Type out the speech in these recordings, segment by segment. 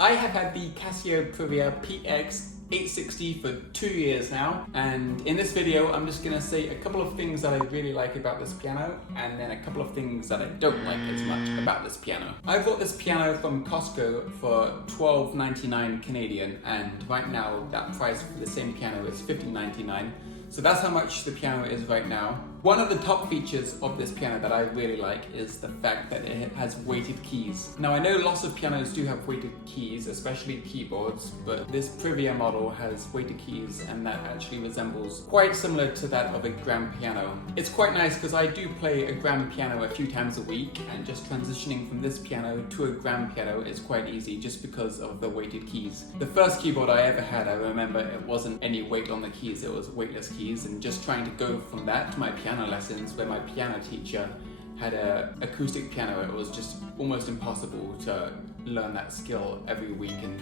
I have had the Casio Privia PX-860 for 2 years now, and in this video I'm just going to say a couple of things that I really like about this piano and then a couple of things that I don't like as much about this piano. I bought this piano from Costco for $12.99 Canadian, and right now that price for the same piano is $15.99. So that's how much the piano is right now. One of the top features of this piano that I really like is the fact that it has weighted keys. Now I know lots of pianos do have weighted keys, especially keyboards, but this Privia model has weighted keys and that actually resembles quite similar to that of a grand piano. It's quite nice because I do play a grand piano a few times a week, and just transitioning from this piano to a grand piano is quite easy just because of the weighted keys. The first keyboard I ever had, I remember it wasn't any weight on the keys, it was weightless keys, and just trying to go from that to my piano lessons where my piano teacher had an acoustic piano, it was just almost impossible to learn that skill every week. And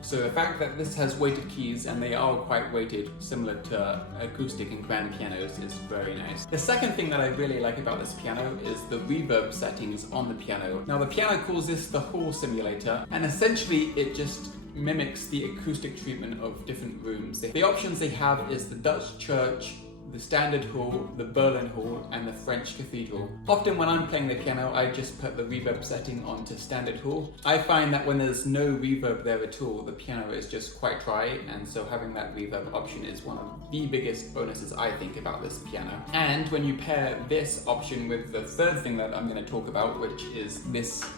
so the fact that this has weighted keys, and they are quite weighted, similar to acoustic and grand pianos, is very nice. The second thing that I really like about this piano is the reverb settings on the piano. Now the piano calls this the hall simulator, and essentially it just mimics the acoustic treatment of different rooms. The options they have is the Dutch church, the standard hall, the Berlin hall, and the French cathedral. Often when I'm playing the piano, I just put the reverb setting onto standard hall. I find that when there's no reverb there at all, the piano is just quite dry, and so having that reverb option is one of the biggest bonuses I think about this piano. And when you pair this option with the third thing that I'm going to talk about, which is this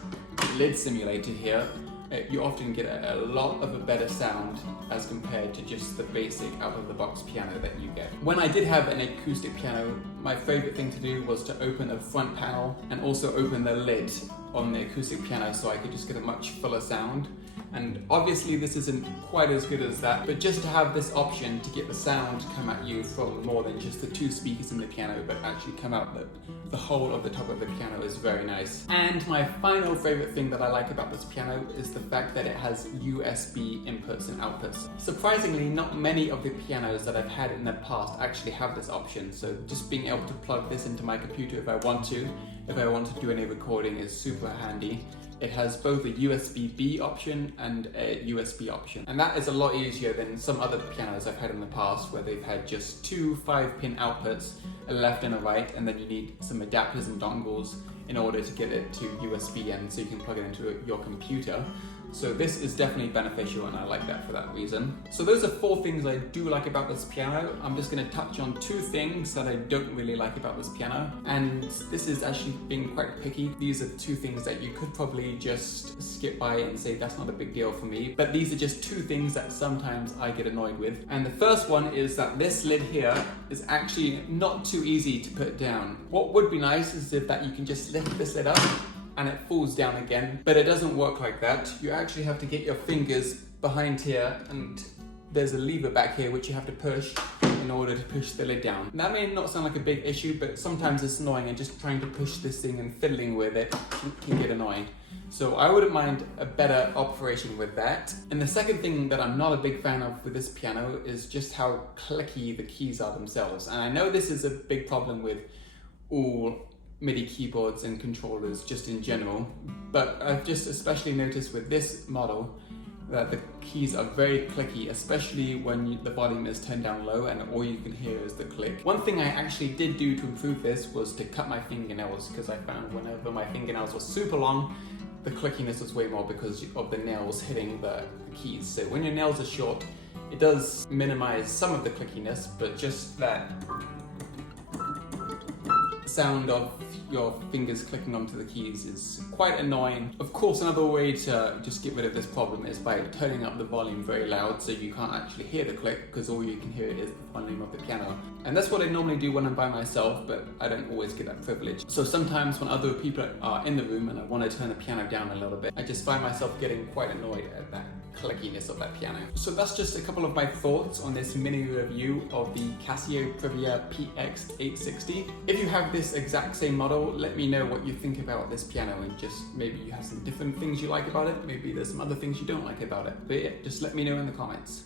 lid simulator here, you often get a lot of a better sound as compared to just the basic out-of-the-box piano that you get. When I did have an acoustic piano, my favorite thing to do was to open the front panel and also open the lid on the acoustic piano so I could just get a much fuller sound. And obviously this isn't quite as good as that, but just to have this option to get the sound come at you from more than just the two speakers in the piano, but actually come out the whole of the top of the piano is very nice. And my final favorite thing that I like about this piano is the fact that it has USB inputs and outputs. Surprisingly, not many of the pianos that I've had in the past actually have this option, so just being able to plug this into my computer if I want to do any recording is super handy. It has both a USB-B option and a USB option. And that is a lot easier than some other pianos I've had in the past where they've had just two 5-pin outputs, a left and a right, and then you need some adapters and dongles in order to get it to USB and so you can plug it into your computer. So this is definitely beneficial, and I like that for that reason. So those are 4 things I do like about this piano. I'm just going to touch on 2 things that I don't really like about this piano, and this is actually being quite picky. These are 2 things that you could probably just skip by and say that's not a big deal for me, but these are just 2 things that sometimes I get annoyed with. And the first one is that this lid here is actually not too easy to put down. What would be nice is if that you can just lift this lid up and it falls down again, but it doesn't work like that. You actually have to get your fingers behind here, and there's a lever back here which you have to push in order to push the lid down. That may not sound like a big issue, but sometimes it's annoying, and just trying to push this thing and fiddling with it can get annoying. So I wouldn't mind a better operation with that. And the second thing that I'm not a big fan of with this piano is just how clicky the keys are themselves. And I know this is a big problem with all MIDI keyboards and controllers just in general, but I've just especially noticed with this model that the keys are very clicky, especially when the volume is turned down low and all you can hear is the click. One thing I actually did do to improve this was to cut my fingernails, because I found whenever my fingernails were super long, the clickiness was way more because of the nails hitting the keys. So when your nails are short, it does minimize some of the clickiness, but just that sound of your fingers clicking onto the keys is quite annoying. Of course, another way to just get rid of this problem is by turning up the volume very loud so you can't actually hear the click, because all you can hear is the volume of the piano. And that's what I normally do when I'm by myself, but I don't always get that privilege. So sometimes when other people are in the room and I want to turn the piano down a little bit, I just find myself getting quite annoyed at that clickiness of that piano. So that's just a couple of my thoughts on this mini review of the Casio Privia PX-860. If you have this exact same model, let me know what you think about this piano, and just maybe you have some different things you like about it, maybe there's some other things you don't like about it. But yeah, just let me know in the comments.